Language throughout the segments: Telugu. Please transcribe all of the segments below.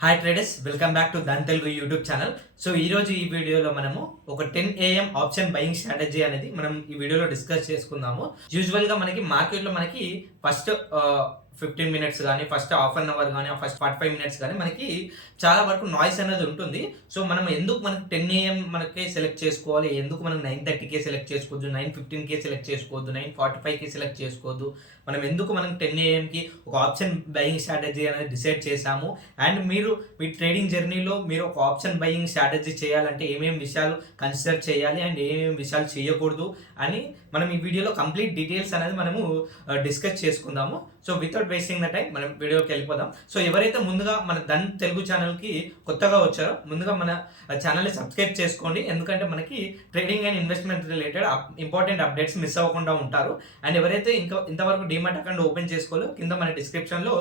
Hi traders, welcome back to Dhan Telugu YouTube channel. So ఈ రోజు ఈ వీడియోలో మనము ఒక 10 AM ఆప్షన్ బయింగ్ స్ట్రాటజీ అనేది మనం ఈ వీడియోలో డిస్కస్ చేసుకుందాము. యూజువల్ గా మనకి మార్కెట్లో మనకి ఫస్ట్ 15 మినిట్స్ కానీ, ఫస్ట్ హాఫ్ అన్ అవర్ కానీ, ఫస్ట్ 45 మినిట్స్ కానీ మనకి చాలా వరకు నాయిస్ అనేది ఉంటుంది. సో మనం ఎందుకు మనకి 10 AM మనకి సెలెక్ట్ చేసుకోవాలి, ఎందుకు మనం 9:30కే సెలెక్ట్ చేసుకోవద్దు, 9:15కే సెలెక్ట్ చేసుకోవద్దు, 9:45కి సెలెక్ట్ చేసుకోవద్దు, మనం ఎందుకు మనం 10 AMకి ఒక ఆప్షన్ బయింగ్ స్ట్రాటజీ అనేది డిసైడ్ చేశాము. అండ్ మీరు మీ ట్రేడింగ్ జర్నీలో మీరు ఒక ఆప్షన్ బయింగ్ స్ట్రాటజీ చేయాలంటే ఏమేమి విషయాలు కన్సిడర్ చేయాలి అండ్ ఏమేమి విషయాలు చేయకూడదు అని మనం ఈ వీడియోలో కంప్లీట్ డీటెయిల్స్ అనేది మనము డిస్కస్ చేసుకుందాము. So without wasting the time మనం వీడియోకి వెళ్ళిపోదాం. సో ఎవరైతే ముందుగా మన ధన్ తెలుగు ఛానల్కి కొత్తగా వచ్చారో ముందుగా మన ఛానల్ని సబ్స్క్రైబ్ చేసుకోండి. ఎందుకంటే మనకి trading and investment related important updates miss అవ్వకుండా ఉంటారు. అండ్ ఎవరైతే ఇంతవరకు డీమాట్ అకౌంట్ ఓపెన్ చేసుకోవాలో కింద మన డిస్క్రిప్షన్లో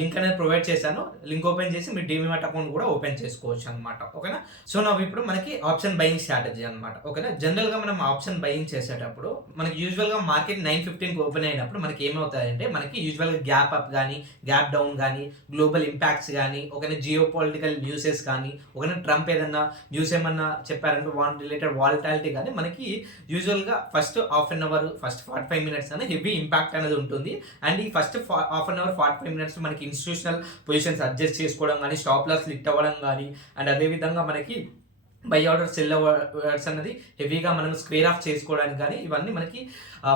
లింక్ అనేది ప్రొవైడ్ చేశాను. లింక్ ఓపెన్ చేసి మీ డీమాట్ అకౌంట్ కూడా ఓపెన్ చేసుకోవచ్చు అనమాట. ఓకేనా. సో ఇప్పుడు మనకి ఆప్షన్ బయింగ్ స్ట్రాటజీ అనమాట. ఓకేనా. జనరల్గా మనం ఆప్షన్ బయింగ్ చేసేటప్పుడు మనకి యూజువల్గా మార్కెట్ 9:15కి ఓపెన్ అయినప్పుడు మనకి ఏమవుతాయంటే మనకి యూజువల్గా గ్యాప్ అప్ కానీ, గ్యాప్ డౌన్ కానీ, గ్లోబల్ ఇంపాక్ట్స్ కానీ, ఒకనే జియో పొలిటికల్ న్యూసెస్ కానీ, ఒకనే ట్రంప్ ఏదన్నా న్యూస్ ఏమన్నా చెప్పారంటే రిలేటెడ్ వాలటాలిటీ కానీ మనకి యూజువల్గా first half an hour, first 45 minutes అనేది హెవీ ఇంపాక్ట్ అనేది ఉంటుంది. అండ్ ఈ first half an hour 45 minutes మనకి ఇన్స్టిట్యూషనల్ పొజిషన్స్ అడ్జస్ట్ చేసుకోవడం కానీ, స్టాప్ లాస్ లిట్ అవ్వడం కానీ, అండ్ అదేవిధంగా మనకి బై ఆర్డర్ సెల్ అవర్స్ అనేది హెవీగా మనం స్క్వేర్ ఆఫ్ చేసుకోవడానికి కానీ ఇవన్నీ మనకి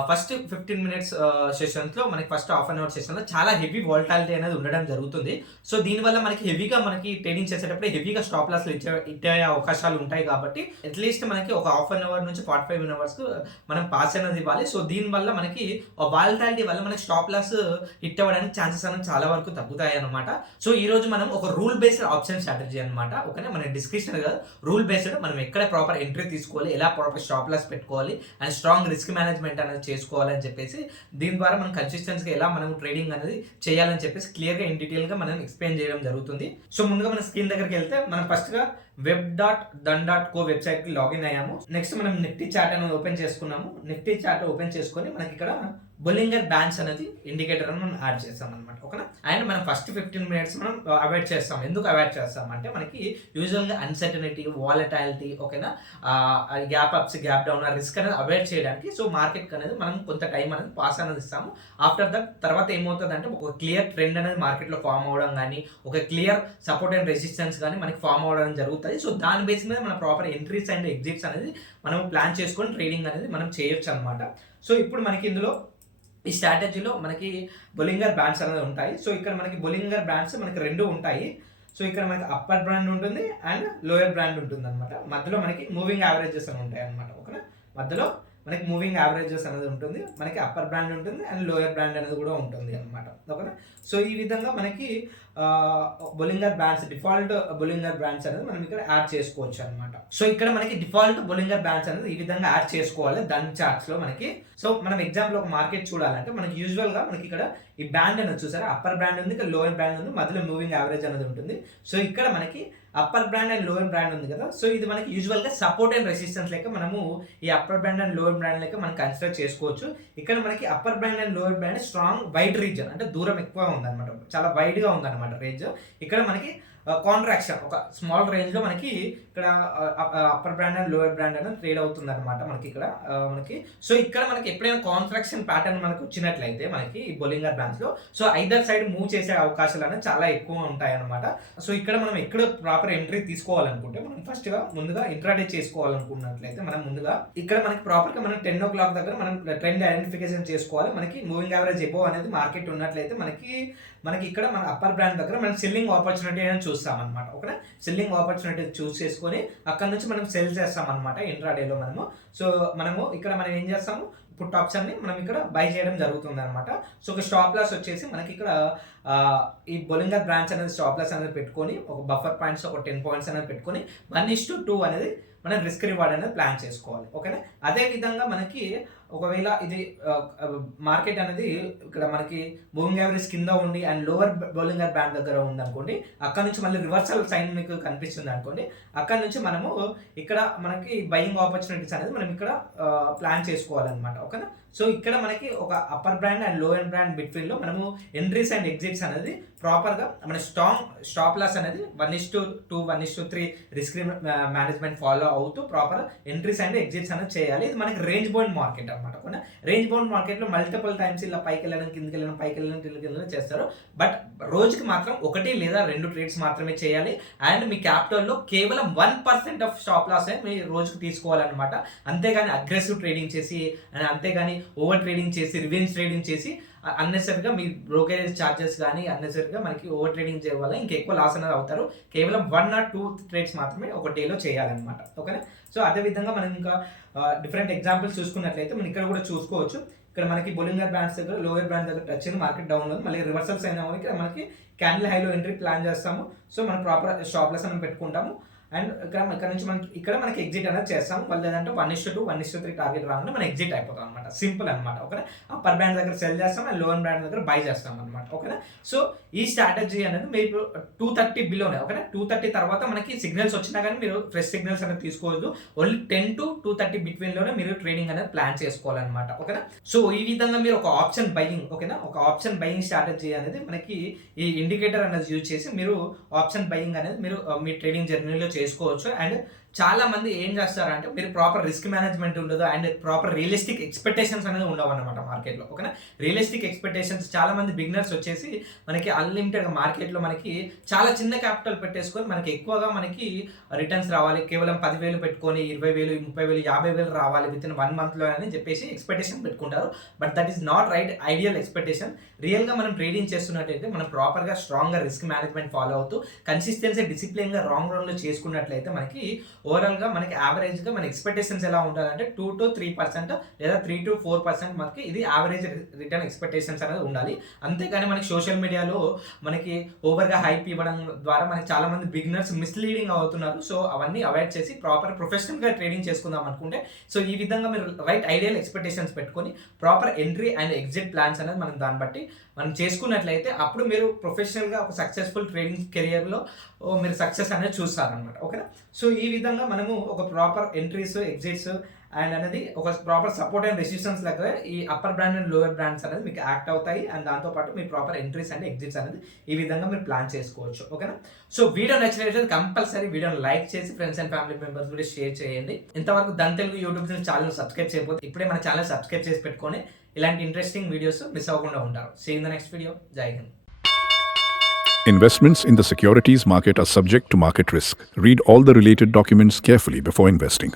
ఫస్ట్ 15 మినిట్స్ సెషన్స్లో మనకి ఫస్ట్ హాఫ్ అన్ అవర్ సెషన్లో చాలా హెవీ వాలటాలిటీ అనేది ఉండడం జరుగుతుంది. సో దీనివల్ల మనకి హెవీగా మనకి ట్రేడింగ్ చేసేటప్పుడు హెవీగా స్టాప్ లాస్లు ఇచ్చే అవకాశాలు ఉంటాయి. కాబట్టి అట్లీస్ట్ మనకి ఒక హాఫ్ అన్ అవర్ నుంచి 45 మినిట్స్ మనం పాస్ అనేది ఇవ్వాలి. సో దీనివల్ల మనకి వాలటాలిటీ వల్ల మనకి స్టాప్ లాస్ హిట్ అవ్వడానికి ఛాన్సెస్ అనేది చాలా వరకు తగ్గుతాయి అనమాట. సో ఈ రోజు మనం ఒక రూల్ బేస్డ్ ఆప్షన్ స్ట్రాటజీ అనమాట. ఓకేనా. మన డిస్క్రిప్షన్ కాదు, రూల్ బేస్డ్ మనం ఎక్కడ ప్రాపర్ ఎంట్రీ తీసుకోవాలి, ఎలా ప్రాపర్ స్టాప్ లాస్ పెట్టుకోవాలి అండ్ స్ట్రాంగ్ రిస్క్ మేనేజ్మెంట్ అనేది చేసుకోవాలని చెప్పేసి దీని ద్వారా మనం కన్సిస్టెన్సీగా ఎలా మనం ట్రేడింగ్ అనేది చేయాలని చెప్పేసి క్లియర్గా ఇన్ డీటెయిల్గా మనం ఎక్స్ప్లెయిన్ చేయడం జరుగుతుంది. సో ముందుగా మన స్క్రీన్ దగ్గరికి వెళ్తే మనం ఫస్ట్గా web.dhan.co వెబ్సైట్కి లాగిన్ అయ్యాము. నెక్స్ట్ మనం నిఫ్టీ చార్ట్ అనేది ఓపెన్ చేసుకున్నాము. నిఫ్టీ చార్ట్ ఓపెన్ చేసుకొని మనకి ఇక్కడ బొలింగర్ బ్యాండ్స్ అనేది ఇండికేటర్ అని మనం యాడ్ చేస్తాం అనమాట. ఓకేనా. అండ్ మనం ఫస్ట్ 15 మినిట్స్ మనం అవాయిడ్ చేస్తాం. ఎందుకు అవాయిడ్ చేస్తాం అంటే మనకి యూజువల్గా అన్సర్టనిటీ, వాలటాలిటీ, ఓకేనా, gap apps, gap down, risk అనేది అవాయిడ్ చేయడానికి. సో మార్కెట్ అనేది మనం కొంత టైం అనేది పాస్ అనేది ఇస్తాము. ఆఫ్టర్ దట్ తర్వాత ఏమవుతుంది అంటే ఒక క్లియర్ ట్రెండ్ అనేది మార్కెట్లో ఫామ్ అవ్వడం కానీ, ఒక క్లియర్ సపోర్ట్ అండ్ రెసిస్టెన్స్ కానీ మనకి ఫామ్ అవ్వడం జరుగుతుంది. సో దాని బేస్ మీద మన ప్రాపర్ ఎంట్రీస్ అండ్ ఎగ్జిట్స్ అనేది మనం ప్లాన్ చేసుకొని ట్రేడింగ్ అనేది మనం చేయొచ్చు అనమాట. సో ఇప్పుడు మనకి ఇందులో ఈ స్ట్రాటజీలో మనకి బొలింగర్ బ్యాండ్స్ అనేది ఉంటాయి. సో ఇక్కడ మనకి బొలింగర్ బ్యాండ్స్ మనకి రెండు ఉంటాయి. సో ఇక్కడ మనకి అప్పర్ బ్రాండ్ ఉంటుంది అండ్ లోయర్ బ్రాండ్ ఉంటుంది అనమాట. మధ్యలో మనకి మూవింగ్ యావరేజెస్ అని ఉంటాయి అనమాట. ఓకేనా. మధ్యలో మనకి మూవింగ్ యావరేజెస్ అనేది ఉంటుంది, మనకి అప్పర్ బ్రాండ్ ఉంటుంది అండ్ లోయర్ బ్రాండ్ అనేది కూడా ఉంటుంది అనమాట. ఓకేనా. సో ఈ విధంగా మనకి Bollinger brands, default Bollinger brands అనేది మనం ఇక్కడ యాడ్ చేసుకోవచ్చు అనమాట. సో ఇక్కడ మనకి డిఫాల్ట్ బొలింగర్ బ్రాండ్స్ అనేది ఈ విధంగా యాడ్ చేసుకోవాలి ధన్ చార్ట్స్ లో మనకి. సో మనం ఎగ్జాంపుల్ ఒక మార్కెట్ చూడాలంటే మనకి యూజువల్ గా మనకి ఇక్కడ ఈ బ్రాండ్ అనేది చూసారా, అప్పర్ బ్రాండ్ ఉంది, ఇక్కడ లోయర్ బ్రాండ్ ఉంది, మధ్యలో మూవింగ్ యావరేజ్ అనేది ఉంటుంది. సో ఇక్కడ మనకి upper brand and lower brand ఉంది కదా. సో ఇది మనకి యూజువల్గా సపోర్ట్ అండ్ రెసిస్టెన్స్ లెక్క మనము ఈ upper brand and lower brand లెక్క మనం కన్సిడర్ చేసుకోవచ్చు. ఇక్కడ మనకి upper brand and lower brand strong wide reason, అంటే దూరం ఎక్కువ ఉందన్నమాట, చాలా వైడ్గా ఉందన్నమాట రేంజ్. ఇక్కడ మనకి కాంట్రాక్షన్ ఒక స్మాల్ రేంజ్లో మనకి ఇక్కడ upper brand and lower brand అనేది ట్రేడ్ అవుతుంది అనమాట మనకి ఇక్కడ మనకి. సో ఇక్కడ మనకి ఎప్పుడైనా కాంట్రాక్షన్ ప్యాటర్న్ మనకి వచ్చినట్లయితే మనకి ఈ Bollinger బ్రాండ్స్లో so either side move చేసే అవకాశాలు అనేది చాలా ఎక్కువ ఉంటాయి అనమాట. సో ఇక్కడ మనం ఎక్కడ ప్రాపర్ ఎంట్రీ తీసుకోవాలనుకుంటే మనం ఫస్ట్గా ముందుగా ఇంట్రాడే చేసుకోవాలనుకున్నట్లయితే మనం ముందుగా ఇక్కడ మనకి ప్రాపర్గా మనం 10 o'clock దగ్గర మనం ట్రెండ్ ఐడెంటిఫికేషన్ చేసుకోవాలి. మనకి మూవింగ్ యావరేజ్ ఎబోవ్ అనేది మార్కెట్ ఉన్నట్లయితే మనకి ఇక్కడ మన అప్పర్ బ్రాండ్ దగ్గర మనం సెల్లింగ్ ఆపర్చునిటీ అని చూస్తాం అనమాట. ఓకే. సెల్లింగ్ ఆపర్చునిటీ చూస్ చేసుకొని అక్కడ నుంచి మనం సెల్ చేస్తాం అనమాట ఇంట్రాడేలో మనము. సో మనము ఇక్కడ మనం ఏం చేస్తాము, పుట్ ఆప్షన్ని మనం ఇక్కడ బై చేయడం జరుగుతుంది అనమాట. సో ఒక స్టాప్ లాస్ వచ్చేసి మనకి ఇక్కడ ఈ బొలింగర్ బ్రాంచ్ అనేది స్టాప్ లాస్ అనేది పెట్టుకొని ఒక బఫర్ పాయింట్స్ ఒక 10 points అనేది పెట్టుకొని 1:2 అనేది మనం రిస్క్ రివార్డ్ అనేది ప్లాన్ చేసుకోవాలి. ఓకేనా. అదే విధంగా మనకి ఒకవేళ ఇది మార్కెట్ అనేది ఇక్కడ మనకి మూవింగ్ యావరేజ్ కింద ఉండి అండ్ లోవర్ బౌలింగర్ బ్యాండ్ దగ్గర ఉంది అనుకోండి, అక్కడ నుంచి మళ్ళీ రివర్సల్ సైన్ మీకు కనిపిస్తుంది అనుకోండి, అక్కడ నుంచి మనము ఇక్కడ మనకి బయింగ్ ఆపర్చునిటీస్ అనేది మనం ఇక్కడ ప్లాన్ చేసుకోవాలన్నమాట. ఓకేనా. సో ఇక్కడ మనకి ఒక upper brand and lower brand బిట్వీన్లో మనము ఎంట్రీస్ అండ్ ఎగ్జిట్స్ అనేది ప్రాపర్గా మన స్టాప్ లాస్ అనేది 1:2 1:3 రిస్క్ మేనేజ్మెంట్ ఫాలో అవుతూ ప్రాపర్ ఎంట్రీస్ అండ్ ఎగ్జిట్స్ అనేది చేయాలి. ఇది మనకి రేంజ్ బౌండ్ మార్కెట్ అనమాట. ఓకేనా. రేంజ్ బౌండ్ మార్కెట్లో మల్టిపుల్ టైమ్స్ ఇలా పైకి వెళ్ళడం కిందకి వెళ్ళడం పైకి వెళ్ళడం కిందకి వెళ్ళడం చేస్తారు. బట్ రోజుకి మాత్రం 1 లేదా 2 ట్రేడ్స్ మాత్రమే చేయాలి. అండ్ మీ క్యాపిటల్లో కేవలం 1% ఆఫ్ స్టాప్ లాస్ మీ రోజుకి తీసుకోవాలన్నమాట. అంతేగాని అగ్రెసివ్ ట్రేడింగ్ చేసి అండ్ అంతేగాని ఓవర్ ట్రేడింగ్ చేసి రివెంజ్ ట్రేడింగ్ చేసి అన్నెసరిగా మీ బ్రోకరేజ్ ఛార్జెస్ కానీ అన్నెసరిగా మనకి ఓవర్ ట్రేడింగ్ చేయడం వల్ల ఇంకెక్కువ లాస్ అనేది అవుతారు. కేవలం 1 or 2 ట్రేడ్స్ మాత్రమే ఒక డేలో చేయాలన్నమాట. ఓకేనా. సో అదేవిధంగా మనం ఇంకా డిఫరెంట్ ఎగ్జాంపుల్స్ చూసుకున్నట్లయితే మనం ఇక్కడ కూడా చూసుకోవచ్చు. ఇక్కడ మనకి బౌలింగర్ బ్రాండ్స్ దగ్గర లోయర్ బ్రాండ్ దగ్గర టచ్ అయింది, మార్కెట్ డౌన్ ఉంది, మళ్ళీ రివర్సల్స్ అయినా ఇక్కడ మనకి క్యాండిల్ హైలో ఎంట్రీ ప్లాన్ చేస్తాము. సో మనం ప్రాపర్ స్టాప్ లాస్ అని పెట్టుకుంటాము. అండ్ ఇక్కడ నుంచి మనకి ఎగ్జిట్ అనేది చేస్తాం. వాళ్ళు లేదంటే 1:2 1:3 టార్గెట్ రాగానే మనం ఎగ్జిట్ అయిపోతాం అనమాట. సింపుల్ అనమాట. ఓకేనా. అప్పర్ బ్రాండ్ దగ్గర సెల్ చేస్తాం అండ్ లోవర్ బ్రాండ్ దగ్గర బై చేస్తాం అనమాట. ఓకేనా. సో ఈ స్ట్రాటజీ అనేది మీరు 230 బిలోనే. ఓకేనా. 230 తర్వాత మనకి సిగ్నల్స్ వచ్చినా కానీ మీరు ఫ్రెష్ సిగ్నల్స్ అనేది తీసుకోవద్దు. ఓన్లీ 10 to 230 బిట్వీన్లోనే మీరు ట్రేడింగ్ అనేది ప్లాన్ చేసుకోవాలన్నమాట. ఓకేనా. సో ఈ విధంగా మీరు ఒక ఆప్షన్ బయింగ్, ఓకేనా, ఒక ఆప్షన్ బయింగ్ స్ట్రాటజీ అనేది మనకి ఈ ఇండికేటర్ అనేది యూజ్ చేసి మీరు ఆప్షన్ బయింగ్ అనేది మీరు మీ ట్రేడింగ్ జర్నీలో చేసుకోవచ్చు. అండ్ చాలా మంది ఏం చేస్తారంటే మీరు ప్రాపర్ రిస్క్ మేనేజ్మెంట్ ఉండదు అండ్ ప్రాపర్ రియలిస్టిక్ ఎక్స్పెక్టేషన్స్ అనేది ఉండవు అనమాట మార్కెట్లో. ఓకేనా. రియలిస్టిక్ ఎక్స్పెక్టేషన్స్ చాలా మంది బిగినర్స్ వచ్చేసి మనకి అన్లిమిటెడ్ మార్కెట్లో మనకి చాలా చిన్న క్యాపిటల్ పెట్టేసుకొని మనకి ఎక్కువగా మనకి రిటర్న్స్ రావాలి, కేవలం 10,000 పెట్టుకొని 20,000 30,000 50,000 రావాలి విత్ ఇన్ 1 monthలో అని చెప్పేసి ఎక్స్పెక్టేషన్ పెట్టుకుంటారు. But that is not right ideal expectation. రియల్గా మనం ట్రేడింగ్ చేస్తున్నట్టయితే మనం ప్రాపర్గా స్ట్రాంగ్గా రిస్క్ మేనేజ్మెంట్ ఫాలో అవుతూ కన్సిస్టెన్సీ డిసిప్లిన్గా రాంగ్ రన్లో చేసుకున్నట్లయితే మనకి ఓవరాల్గా మనకి యావరేజ్గా మన ఎక్స్పెక్టేషన్స్ ఎలా ఉండాలంటే 2 to 3% లేదా 3 to 4% మనకి ఇది యావరేజ్ రిటర్న్ ఎక్స్పెక్టేషన్స్ అనేది ఉండాలి. అంతేకాని మనకి సోషల్ మీడియాలో మనకి ఓవర్గా హైప్ ఇవ్వడం ద్వారా మనకి చాలా మంది బిగినర్స్ మిస్లీడింగ్ అవుతున్నారు. సో అవన్నీ అవాయిడ్ చేసి ప్రాపర్ ప్రొఫెషనల్గా ట్రేడింగ్ చేసుకుందాం అనుకుంటే సో ఈ విధంగా మీరు రైట్ ఐడియల్ ఎక్స్పెక్టేషన్స్ పెట్టుకొని proper entry and exit plans అనేది మనం దాన్ని బట్టి మనం చేసుకున్నట్లయితే అప్పుడు మీరు ప్రొఫెషనల్గా ఒక సక్సెస్ఫుల్ ట్రేడింగ్ కెరియర్లో మీరు సక్సెస్ అనేది చూస్తారనమాట. ఓకేనా. సో ఈ విధంగా మనము ఒక ప్రాపర్ ఎంట్రీస్ ఎగ్జిట్స్ అండ్ అనేది ఒక ప్రాపర్ సపోర్ట్ అండ్ రెసిస్టెన్స్ దగ్గర ఈ upper brand and lower brands అనేది మీకు యాక్ట్ అవుతాయి. అండ్ దాంతోపాటు మీ ప్రాపర్ ఎంట్రీస్ అండ్ ఎగ్జిట్స్ అనేది ఈ విధంగా మీరు ప్లాన్ చేసుకోవచ్చు. ఓకేనా. సో వీడియో నచ్చినట్లయితే కంపల్సరీ వీడియోని లైక్ చేసి ఫ్రెండ్స్ అండ్ ఫ్యామిలీ మెంబర్స్ కూడా షేర్ చేయండి. ఇంతవరకు Dhan Telugu YouTube channel subscribe చేయకపోతే ఇప్పుడే మన ఛానల్ సబ్స్క్రైబ్ చేసి పెట్టుకొని ఇలాంటి ఇంట్రెస్టింగ్ వీడియోస్ మిస్ అవ్వకుండా ఉంటారు. See in the next video. జై హింద్. Investments in the securities market are subject to market risk. Read all the related documents carefully before investing.